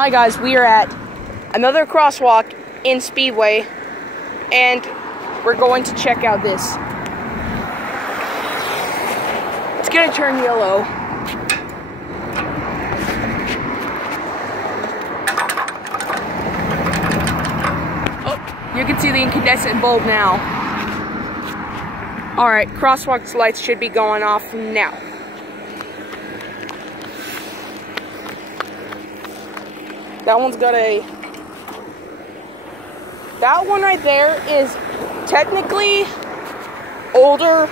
Hi guys, we are at another crosswalk in Speedway, and we're going to check out this. It's gonna turn yellow. Oh, you can see the incandescent bulb now. Alright, crosswalk's lights should be going off now. That one's got that one right there is technically older.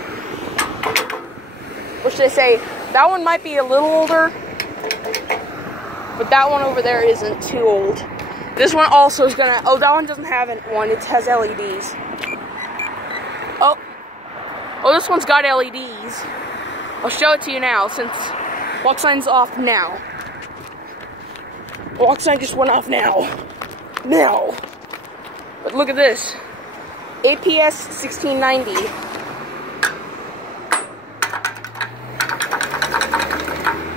What should I say? That one might be a little older, but that one over there isn't too old. This one also is gonna, oh, that one doesn't have one, it has LEDs. Oh, this one's got LEDs. I'll show it to you now since walk sign's off now. Walk sign just went off now. But look at this. APS 1690.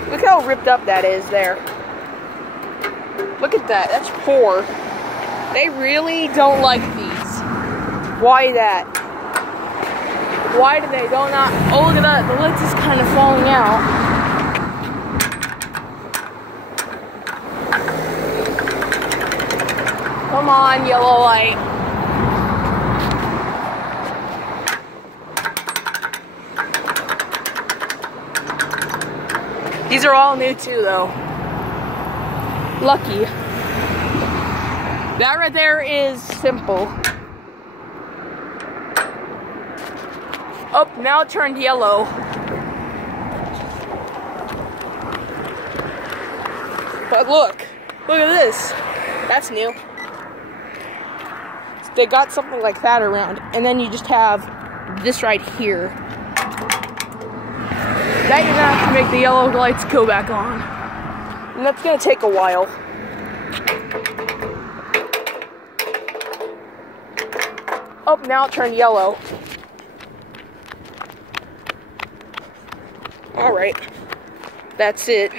Look how ripped up that is there. Look at that. That's poor. They really don't like these. Why that? Why do they don't not? Oh, look at that. The lid is kind of falling out. Come on, yellow light. These are all new too, though. Lucky. That right there is simple. Oh, now it turned yellow. But look at this. That's new. They got something like that around, and then you just have this right here. That you're gonna have to make the yellow lights go back on. And that's gonna take a while. Oh, now it turned yellow. Alright. That's it.